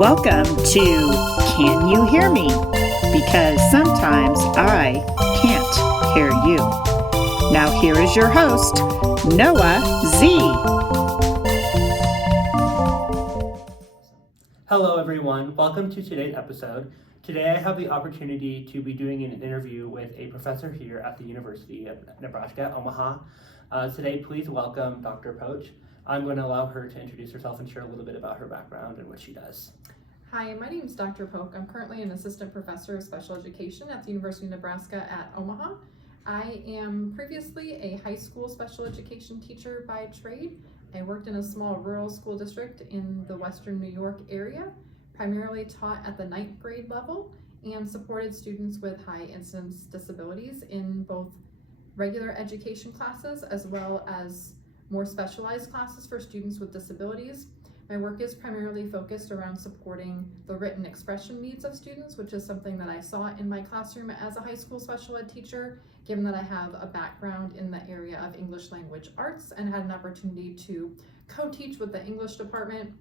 Welcome to Can You Hear Me? Because sometimes I can't hear you. Now here is your host, Noah Z. Hello everyone, welcome to today's episode. Today I have the opportunity to be doing an interview with a professor here at the University of Nebraska at Omaha. Today please welcome Dr. Poch. I'm going to allow her to introduce herself and share a little bit about her background and what she does. Hi, my name is Dr. Poch. I'm currently an assistant professor of special education at the University of Nebraska at Omaha. I am previously a high school special education teacher by trade. I worked in a small rural school district in the Western New York area, primarily taught at the 9th grade level and supported students with high incidence disabilities in both regular education classes as well as more specialized classes for students with disabilities. My work is primarily focused around supporting the written expression needs of students, which is something that I saw in my classroom as a high school special ed teacher, given that I have a background in the area of English language arts and had an opportunity to co-teach with the English department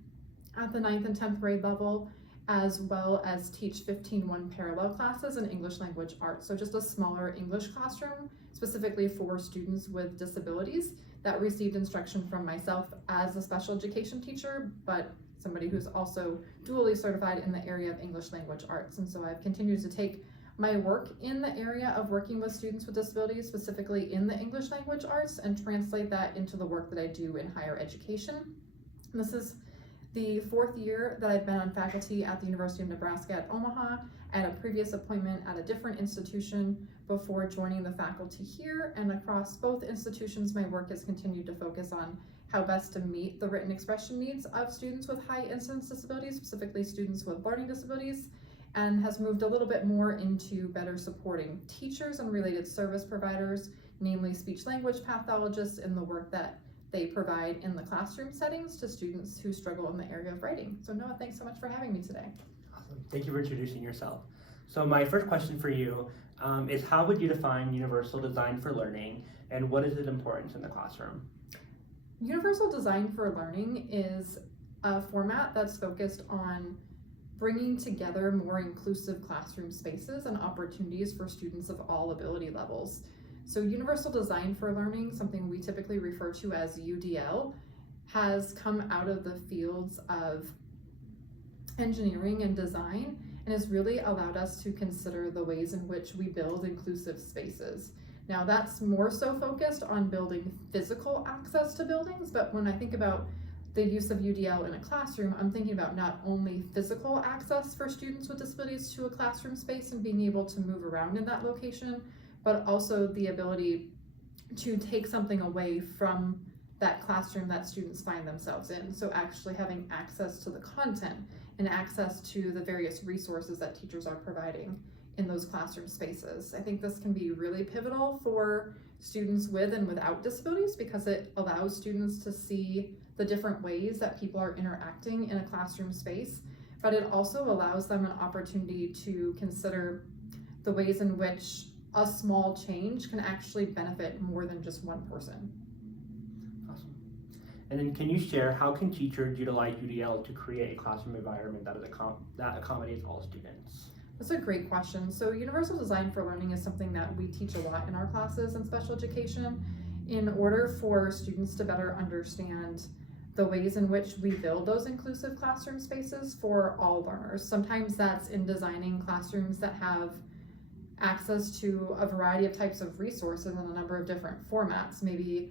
at the 9th and 10th grade level, as well as teach 15-1 parallel classes in English language arts. So just a smaller English classroom specifically for students with disabilities that received instruction from myself as a special education teacher, but somebody who's also dually certified in the area of English language arts. And so I've continued to take my work in the area of working with students with disabilities, specifically in the English language arts, and translate that into the work that I do in higher education. And this is the 4th year that I've been on faculty at the University of Nebraska at Omaha. I had a previous appointment at a different institution before joining the faculty here, and across both institutions my work has continued to focus on how best to meet the written expression needs of students with high incidence disabilities, specifically students with learning disabilities, and has moved a little bit more into better supporting teachers and related service providers, namely speech language pathologists, in the work that they provide in the classroom settings to students who struggle in the area of writing. So Noah, thanks so much for having me today. Awesome. Thank you for introducing yourself. So my first question for you is how would you define universal design for learning, and what is its importance in the classroom? Universal design for learning is a format that's focused on bringing together more inclusive classroom spaces and opportunities for students of all ability levels. So universal design for learning, something we typically refer to as UDL, has come out of the fields of engineering and design and has really allowed us to consider the ways in which we build inclusive spaces. Now that's more so focused on building physical access to buildings, but when I think about the use of UDL in a classroom, I'm thinking about not only physical access for students with disabilities to a classroom space and being able to move around in that location, but also the ability to take something away from that classroom that students find themselves in. So actually having access to the content and access to the various resources that teachers are providing in those classroom spaces. I think this can be really pivotal for students with and without disabilities because it allows students to see the different ways that people are interacting in a classroom space, but it also allows them an opportunity to consider the ways in which a small change can actually benefit more than just one person. Awesome. And then can you share how can teachers utilize UDL to create a classroom environment that accommodates all students? That's a great question. So universal design for learning is something that we teach a lot in our classes in special education in order for students to better understand the ways in which we build those inclusive classroom spaces for all learners. Sometimes that's in designing classrooms that have access to a variety of types of resources in a number of different formats, maybe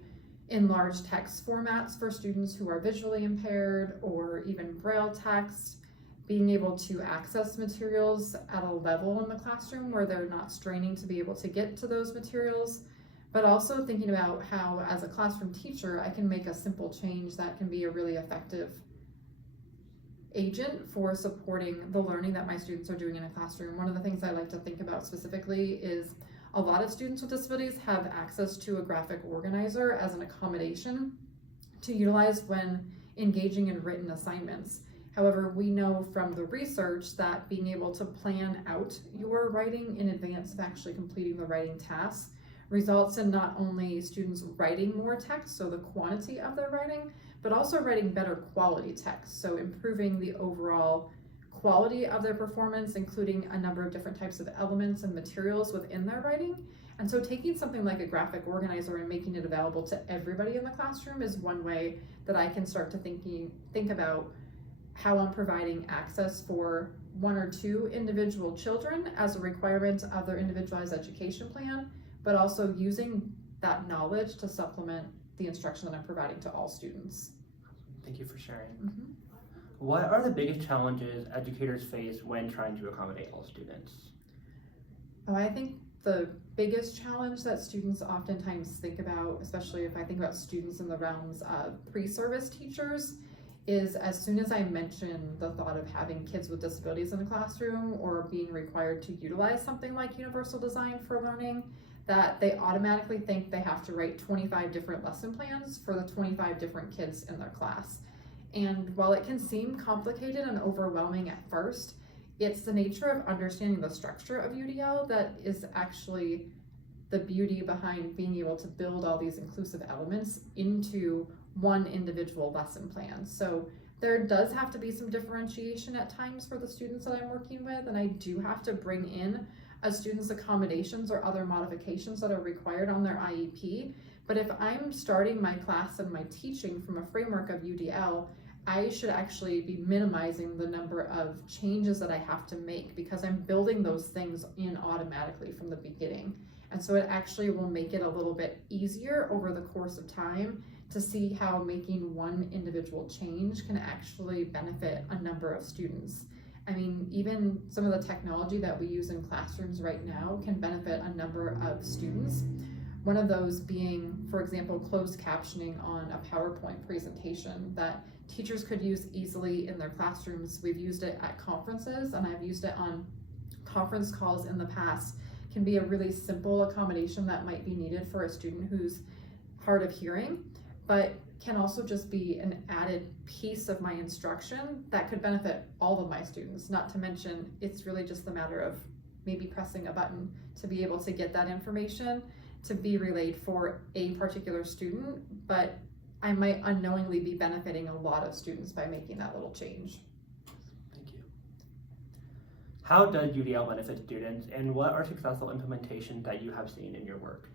in large text formats for students who are visually impaired, or even Braille text, being able to access materials at a level in the classroom where they're not straining to be able to get to those materials, but also thinking about how, as a classroom teacher, I can make a simple change that can be a really effective agent for supporting the learning that my students are doing in a classroom. One of the things I like to think about specifically is a lot of students with disabilities have access to a graphic organizer as an accommodation to utilize when engaging in written assignments. However, we know from the research that being able to plan out your writing in advance of actually completing the writing tasks results in not only students writing more text, so the quantity of their writing, but also writing better quality text, so improving the overall quality of their performance, including a number of different types of elements and materials within their writing. And so taking something like a graphic organizer and making it available to everybody in the classroom is one way that I can start to think about how I'm providing access for one or two individual children as a requirement of their individualized education plan, but also using that knowledge to supplement the instruction that I'm providing to all students. Thank you for sharing. Mm-hmm. What are the biggest challenges educators face when trying to accommodate all students? I think the biggest challenge that students oftentimes think about, especially if I think about students in the realms of pre-service teachers, is as soon as I mention the thought of having kids with disabilities in the classroom or being required to utilize something like universal design for learning, that they automatically think they have to write 25 different lesson plans for the 25 different kids in their class. And while it can seem complicated and overwhelming at first, it's the nature of understanding the structure of UDL that is actually the beauty behind being able to build all these inclusive elements into one individual lesson plan. So there does have to be some differentiation at times for the students that I'm working with, and I do have to bring in a student's accommodations or other modifications that are required on their IEP. But if I'm starting my class and my teaching from a framework of UDL, I should actually be minimizing the number of changes that I have to make because I'm building those things in automatically from the beginning. And so it actually will make it a little bit easier over the course of time to see how making one individual change can actually benefit a number of students. I mean, even some of the technology that we use in classrooms right now can benefit a number of students. One of those being, for example, closed captioning on a PowerPoint presentation that teachers could use easily in their classrooms. We've used it at conferences, and I've used it on conference calls in the past. It can be a really simple accommodation that might be needed for a student who's hard of hearing, but can also just be an added piece of my instruction that could benefit all of my students. Not to mention, it's really just the matter of maybe pressing a button to be able to get that information to be relayed for a particular student, but I might unknowingly be benefiting a lot of students by making that little change. Thank you. How does UDL benefit students, and what are successful implementations that you have seen in your work?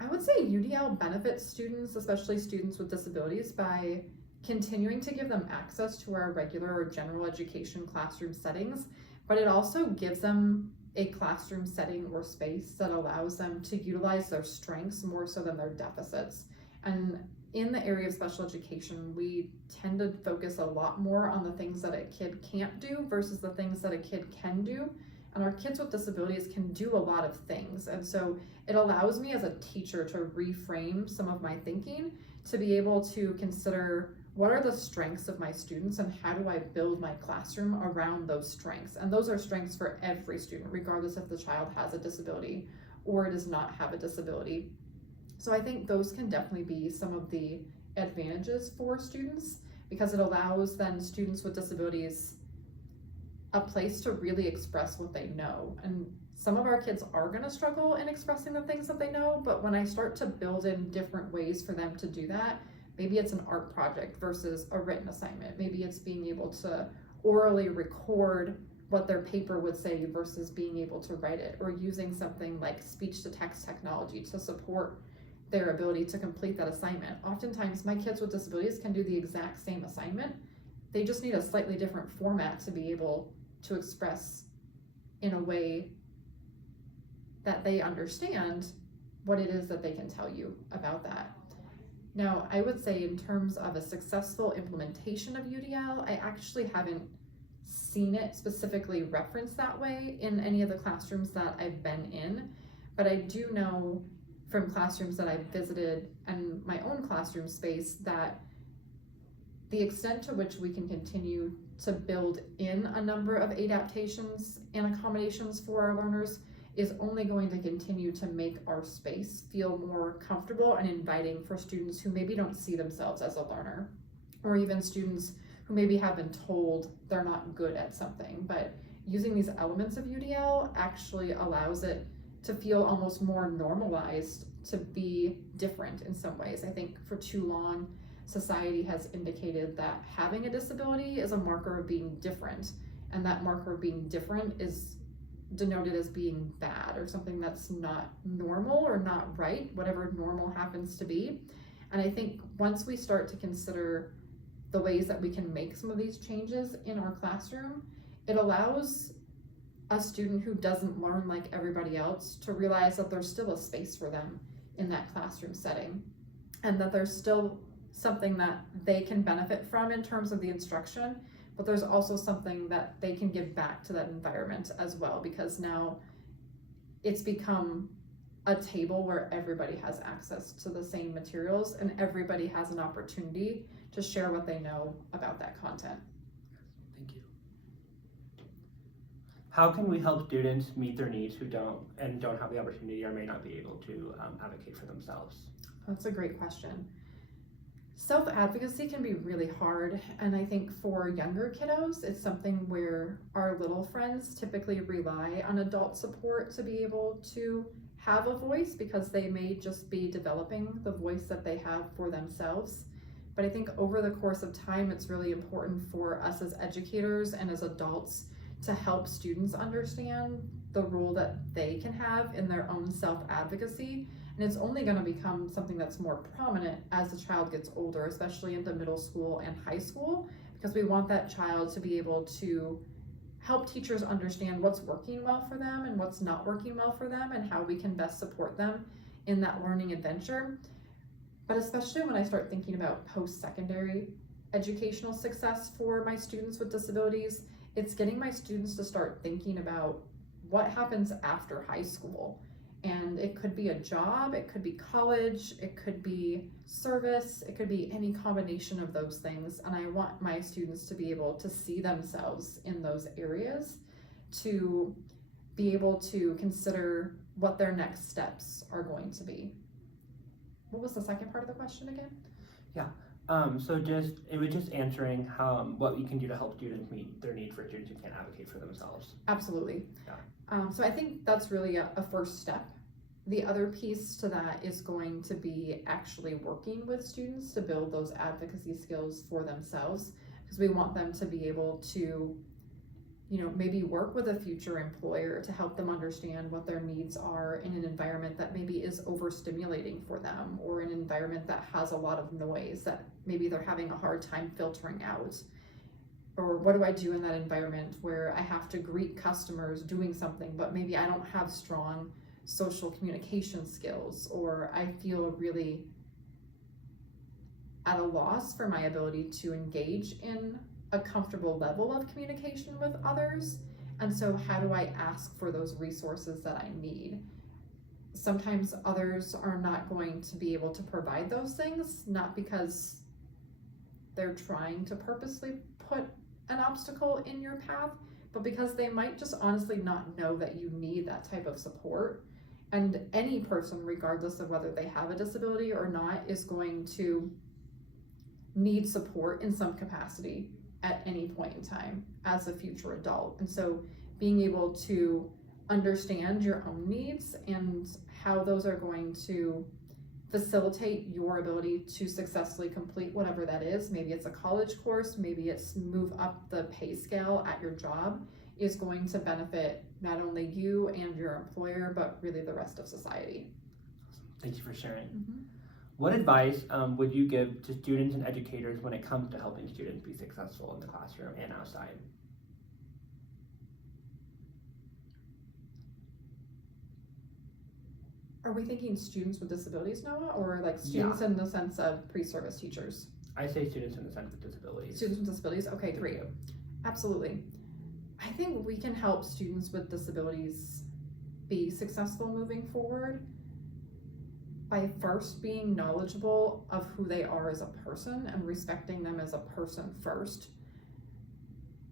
I would say UDL benefits students, especially students with disabilities, by continuing to give them access to our regular or general education classroom settings, but it also gives them a classroom setting or space that allows them to utilize their strengths more so than their deficits. And in the area of special education, we tend to focus a lot more on the things that a kid can't do versus the things that a kid can do. And our kids with disabilities can do a lot of things. And so it allows me as a teacher to reframe some of my thinking to be able to consider what are the strengths of my students and how do I build my classroom around those strengths. And those are strengths for every student, regardless if the child has a disability or does not have a disability. So I think those can definitely be some of the advantages for students because it allows then students with disabilities a place to really express what they know. And some of our kids are going to struggle in expressing the things that they know, but when I start to build in different ways for them to do that, maybe it's an art project versus a written assignment. Maybe it's being able to orally record what their paper would say versus being able to write it, or using something like speech-to-text technology to support their ability to complete that assignment. Oftentimes, my kids with disabilities can do the exact same assignment. They just need a slightly different format to be able to express in a way that they understand what it is that they can tell you about that. Now, I would say in terms of a successful implementation of UDL, I actually haven't seen it specifically referenced that way in any of the classrooms that I've been in, but I do know from classrooms that I've visited and my own classroom space that the extent to which we can continue to build in a number of adaptations and accommodations for our learners is only going to continue to make our space feel more comfortable and inviting for students who maybe don't see themselves as a learner, or even students who maybe have been told they're not good at something. But using these elements of UDL actually allows it to feel almost more normalized to be different in some ways. I think for too long, society has indicated that having a disability is a marker of being different. and that marker being different is denoted as being bad or something that's not normal or not right, whatever normal happens to be. And I think once we start to consider the ways that we can make some of these changes in our classroom, it allows a student who doesn't learn like everybody else to realize that there's still a space for them in that classroom setting, and that there's still something that they can benefit from in terms of the instruction, but there's also something that they can give back to that environment as well, because now it's become a table where everybody has access to the same materials and everybody has an opportunity to share what they know about that content. Thank you. How can we help students meet their needs who don't have the opportunity or may not be able to advocate for themselves? That's a great question. Self-advocacy can be really hard, and I think for younger kiddos, it's something where our little friends typically rely on adult support to be able to have a voice, because they may just be developing the voice that they have for themselves. But I think over the course of time, it's really important for us as educators and as adults to help students understand the role that they can have in their own self-advocacy. And it's only going to become something that's more prominent as the child gets older, especially into middle school and high school, because we want that child to be able to help teachers understand what's working well for them and what's not working well for them, and how we can best support them in that learning adventure. But especially when I start thinking about post-secondary educational success for my students with disabilities, it's getting my students to start thinking about what happens after high school. And it could be a job, it could be college, it could be service, it could be any combination of those things. And I want my students to be able to see themselves in those areas, to be able to consider what their next steps are going to be. What was the second part of the question again? So it was just answering what we can do to help students meet their need for students who can't advocate for themselves. Absolutely. Yeah. So I think that's really a first step. The other piece to that is going to be actually working with students to build those advocacy skills for themselves, because we want them to be able to, maybe work with a future employer to help them understand what their needs are in an environment that maybe is overstimulating for them, or an environment that has a lot of noise that maybe they're having a hard time filtering out. Or what do I do in that environment where I have to greet customers doing something, but maybe I don't have strong social communication skills, or I feel really at a loss for my ability to engage in a comfortable level of communication with others. And so how do I ask for those resources that I need? Sometimes others are not going to be able to provide those things, not because they're trying to purposely put an obstacle in your path, but because they might just honestly not know that you need that type of support. And any person, regardless of whether they have a disability or not, is going to need support in some capacity at any point in time as a future adult. And so being able to understand your own needs and how those are going to facilitate your ability to successfully complete whatever that is, maybe it's a college course, maybe it's move up the pay scale at your job, is going to benefit not only you and your employer, but really the rest of society. Thank you for sharing. Mm-hmm. What advice would you give to students and educators when it comes to helping students be successful in the classroom and outside? Are we thinking students with disabilities, Noah, or like students in the sense of pre-service teachers? I say students in the sense of disabilities. Students with disabilities, okay, Thank great. you. Absolutely. I think we can help students with disabilities be successful moving forward by first being knowledgeable of who they are as a person and respecting them as a person first.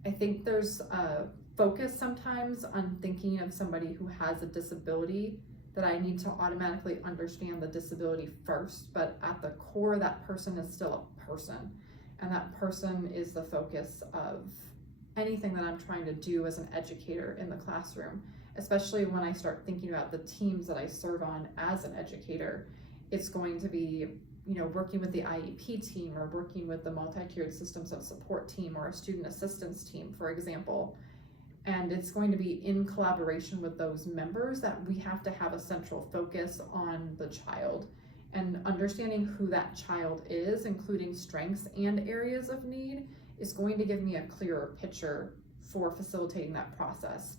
I think there's a focus sometimes on thinking of somebody who has a disability that I need to automatically understand the disability first, but at the core, that person is still a person, and that person is the focus of anything that I'm trying to do as an educator in the classroom, especially when I start thinking about the teams that I serve on as an educator. It's going to be, working with the IEP team, or working with the multi-tiered systems of support team, or a student assistance team, for example. And it's going to be in collaboration with those members that we have to have a central focus on the child and understanding who that child is, including strengths and areas of need, is going to give me a clearer picture for facilitating that process.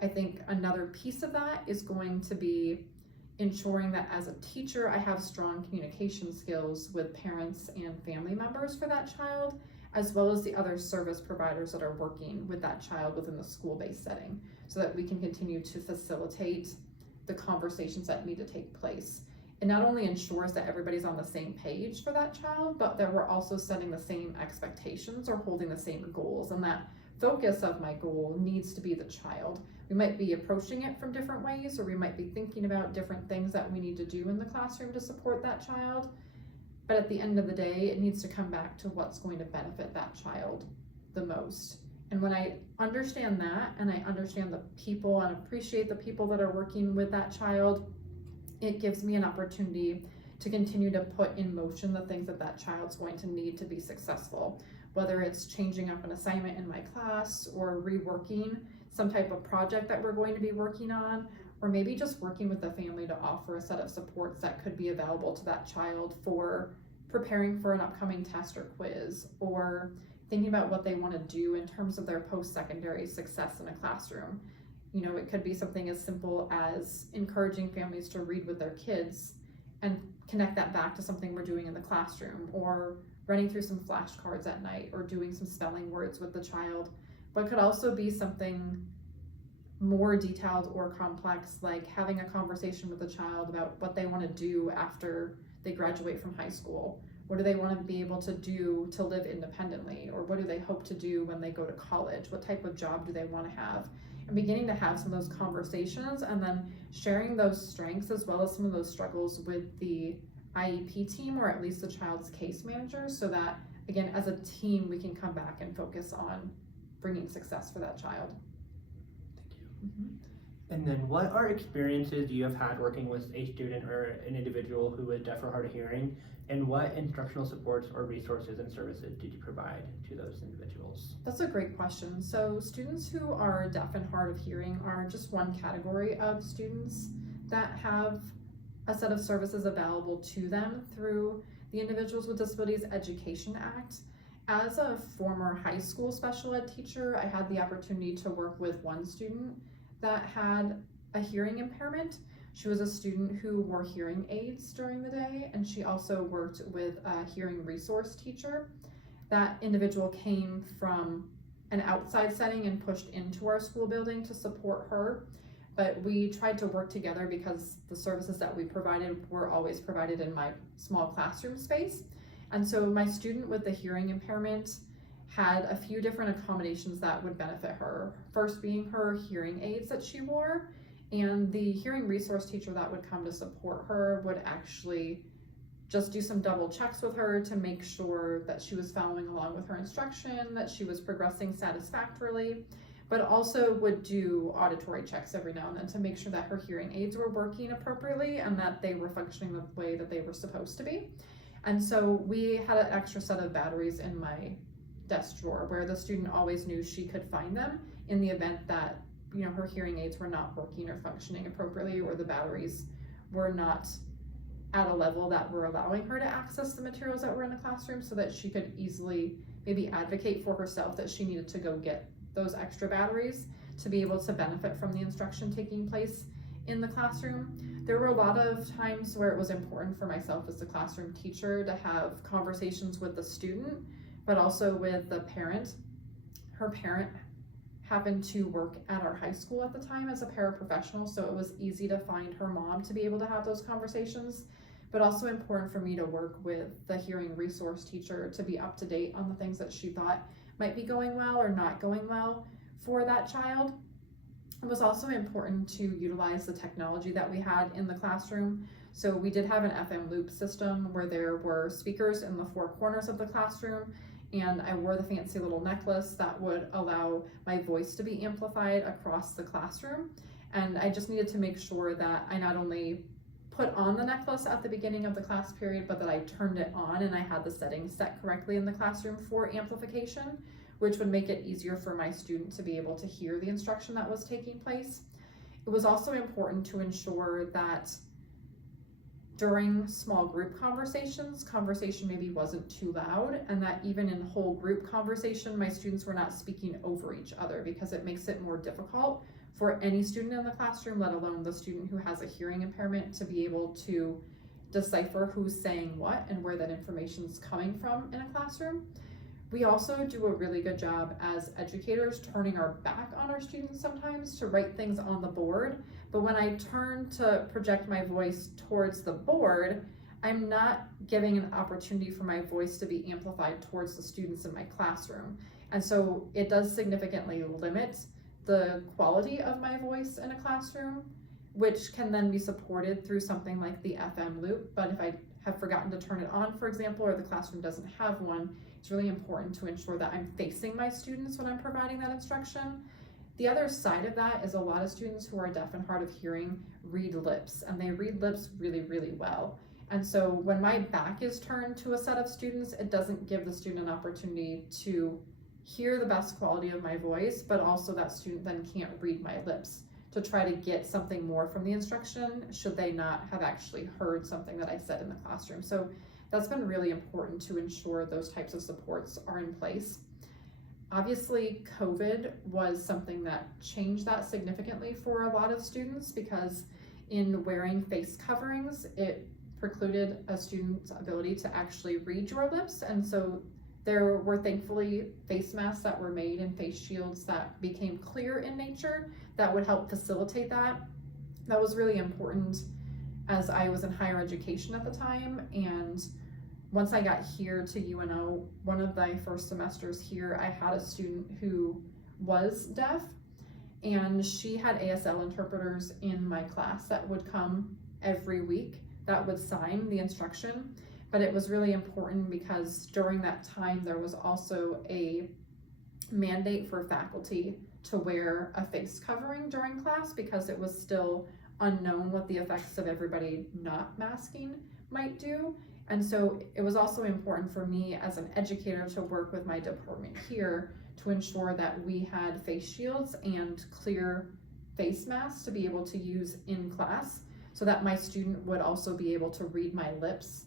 I think another piece of that is going to be ensuring that as a teacher, I have strong communication skills with parents and family members for that child, as well as the other service providers that are working with that child within the school-based setting, so that we can continue to facilitate the conversations that need to take place. It not only ensures that everybody's on the same page for that child, but that we're also setting the same expectations or holding the same goals, and that focus of my goal needs to be the child. We might be approaching it from different ways, or we might be thinking about different things that we need to do in the classroom to support that child. But at the end of the day, it needs to come back to what's going to benefit that child the most. And when I understand that, and I understand the people and appreciate the people that are working with that child, it gives me an opportunity to continue to put in motion the things that that child's going to need to be successful. Whether it's changing up an assignment in my class, or reworking some type of project that we're going to be working on, or maybe just working with the family to offer a set of supports that could be available to that child for preparing for an upcoming test or quiz, or thinking about what they want to do in terms of their post-secondary success in a classroom. You know, it could be something as simple as encouraging families to read with their kids and connect that back to something we're doing in the classroom, or running through some flashcards at night, or doing some spelling words with the child. But it could also be something more detailed or complex, like having a conversation with the child about what they want to do after they graduate from high school. What do they want to be able to do to live independently? Or what do they hope to do when they go to college? What type of job do they want to have? And beginning to have some of those conversations, and then sharing those strengths as well as some of those struggles with the IEP team, or at least the child's case manager, so that, again, as a team, we can come back and focus on bringing success for that child. Thank you. And then what are experiences you have had working with a student or an individual who is deaf or hard of hearing, and what instructional supports or resources and services did you provide to those individuals? That's a great question. So students who are deaf and hard of hearing are just one category of students that have a set of services available to them through the Individuals with Disabilities Education Act. As a former high school special ed teacher, I had the opportunity to work with one student that had a hearing impairment. She was a student who wore hearing aids during the day, and she also worked with a hearing resource teacher. That individual came from an outside setting and pushed into our school building to support her, but we tried to work together because the services that we provided were always provided in my small classroom space. And so my student with the hearing impairment had a few different accommodations that would benefit her. First being her hearing aids that she wore, and the hearing resource teacher that would come to support her would actually just do some double checks with her to make sure that she was following along with her instruction, that she was progressing satisfactorily, but also would do auditory checks every now and then to make sure that her hearing aids were working appropriately and that they were functioning the way that they were supposed to be. And so we had an extra set of batteries in my desk drawer where the student always knew she could find them in the event that, you know, her hearing aids were not working or functioning appropriately, or the batteries were not at a level that were allowing her to access the materials that were in the classroom, so that she could easily maybe advocate for herself that she needed to go get those extra batteries to be able to benefit from the instruction taking place in the classroom. There were a lot of times where it was important for myself as the classroom teacher to have conversations with the student, but also with the parent. Her parent happened to work at our high school at the time as a paraprofessional, so it was easy to find her mom to be able to have those conversations, but also important for me to work with the hearing resource teacher to be up to date on the things that she thought might be going well or not going well for that child. It was also important to utilize the technology that we had in the classroom. So we did have an FM loop system where there were speakers in the four corners of the classroom, and I wore the fancy little necklace that would allow my voice to be amplified across the classroom. And I just needed to make sure that I not only put on the necklace at the beginning of the class period, but that I turned it on and I had the settings set correctly in the classroom for amplification, which would make it easier for my student to be able to hear the instruction that was taking place. It was also important to ensure that during small group conversation maybe wasn't too loud, and that even in whole group conversation, my students were not speaking over each other, because it makes it more difficult for any student in the classroom, let alone the student who has a hearing impairment, to be able to decipher who's saying what and where that information is coming from in a classroom. We also do a really good job as educators turning our back on our students sometimes to write things on the board, but when I turn to project my voice towards the board, I'm not giving an opportunity for my voice to be amplified towards the students in my classroom. And so it does significantly limit the quality of my voice in a classroom, which can then be supported through something like the FM loop. But if I have forgotten to turn it on, for example, or the classroom doesn't have one, it's really important to ensure that I'm facing my students when I'm providing that instruction. The other side of that is a lot of students who are deaf and hard of hearing read lips, and they read lips really, really well. And so when my back is turned to a set of students, it doesn't give the student an opportunity to hear the best quality of my voice, but also that student then can't read my lips to try to get something more from the instruction, should they not have actually heard something that I said in the classroom. So that's been really important to ensure those types of supports are in place. Obviously, COVID was something that changed that significantly for a lot of students, because in wearing face coverings, it precluded a student's ability to actually read your lips. And so there were thankfully face masks that were made and face shields that became clear in nature that would help facilitate that. That was really important as I was in higher education at the time. And once I got here to UNO, one of my first semesters here, I had a student who was deaf, and she had ASL interpreters in my class that would come every week that would sign the instruction. But it was really important because during that time, there was also a mandate for faculty to wear a face covering during class, because it was still unknown what the effects of everybody not masking might do. And so it was also important for me as an educator to work with my department here to ensure that we had face shields and clear face masks to be able to use in class, so that my student would also be able to read my lips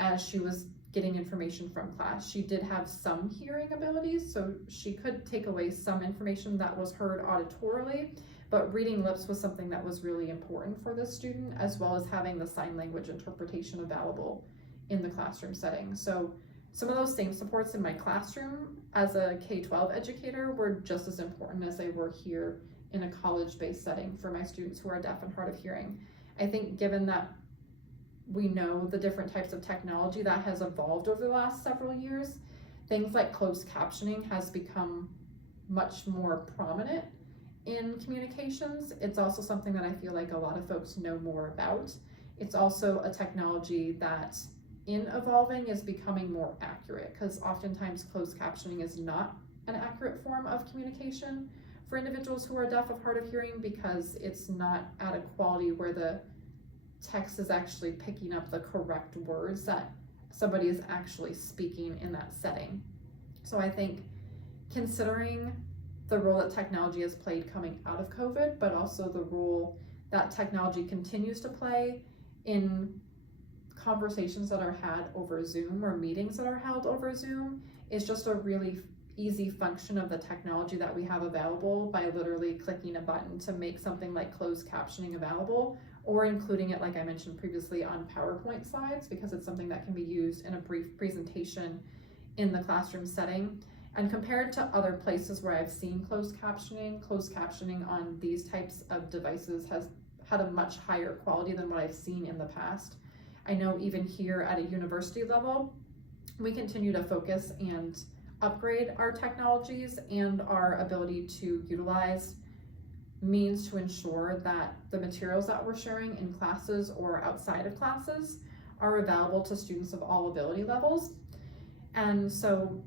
as she was getting information from class. She did have some hearing abilities, so she could take away some information that was heard auditorily, but reading lips was something that was really important for this student, as well as having the sign language interpretation available in the classroom setting. So some of those same supports in my classroom as a K-12 educator were just as important as they were here in a college-based setting for my students who are deaf and hard of hearing. I think given that we know the different types of technology that has evolved over the last several years, things like closed captioning has become much more prominent in communications. It's also something that I feel like a lot of folks know more about. It's also a technology that in evolving is becoming more accurate, because oftentimes closed captioning is not an accurate form of communication for individuals who are deaf or hard of hearing, because it's not at a quality where the text is actually picking up the correct words that somebody is actually speaking in that setting. So I think considering the role that technology has played coming out of COVID, but also the role that technology continues to play in conversations that are had over Zoom or meetings that are held over Zoom, is just a really easy function of the technology that we have available by literally clicking a button to make something like closed captioning available, or including it, like I mentioned previously, on PowerPoint slides, because it's something that can be used in a brief presentation in the classroom setting. And compared to other places where I've seen closed captioning on these types of devices has had a much higher quality than what I've seen in the past. I know even here at a university level, we continue to focus and upgrade our technologies and our ability to utilize means to ensure that the materials that we're sharing in classes or outside of classes are available to students of all ability levels. And so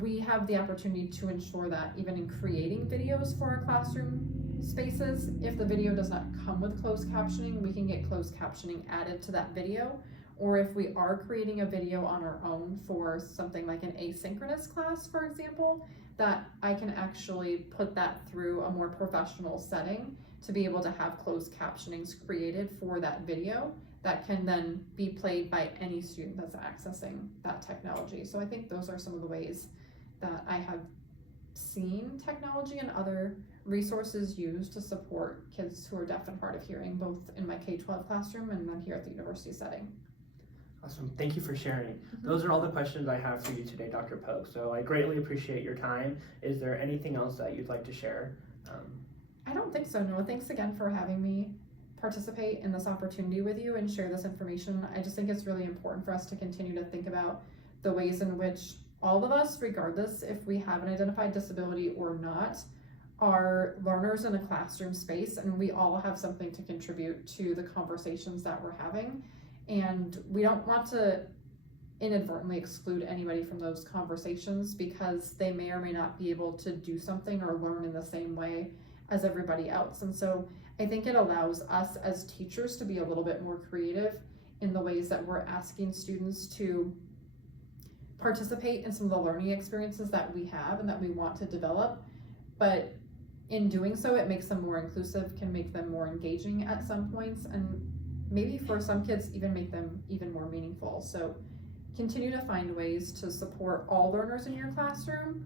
we have the opportunity to ensure that even in creating videos for our classroom spaces, if the video does not come with closed captioning, we can get closed captioning added to that video, or if we are creating a video on our own for something like an asynchronous class, for example, that I can actually put that through a more professional setting to be able to have closed captionings created for that video that can then be played by any student that's accessing that technology. So I think those are some of the ways that I have seen technology and other resources used to support kids who are deaf and hard of hearing, both in my K-12 classroom and then here at the university setting. Awesome. Thank you for sharing. Those are all the questions I have for you today, Dr. Poch. So I greatly appreciate your time. Is there anything else that you'd like to share? I don't think so, Noah. Thanks again for having me participate in this opportunity with you and share this information. I just think it's really important for us to continue to think about the ways in which all of us, regardless if we have an identified disability or not, are learners in a classroom space, and we all have something to contribute to the conversations that we're having. And we don't want to inadvertently exclude anybody from those conversations because they may or may not be able to do something or learn in the same way as everybody else. And so I think it allows us as teachers to be a little bit more creative in the ways that we're asking students to participate in some of the learning experiences that we have and that we want to develop. But in doing so, it makes them more inclusive, can make them more engaging at some points, and maybe for some kids even make them even more meaningful. So continue to find ways to support all learners in your classroom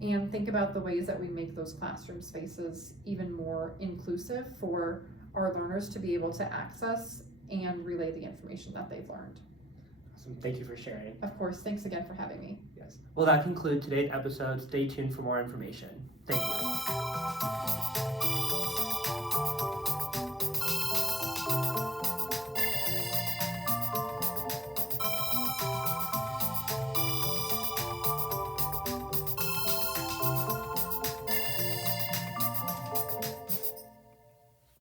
and think about the ways that we make those classroom spaces even more inclusive for our learners to be able to access and relay the information that they've learned. Awesome. Thank you for sharing. Of course, thanks again for having me. Yes. Well, that concludes today's episode. Stay tuned for more information. Thank you.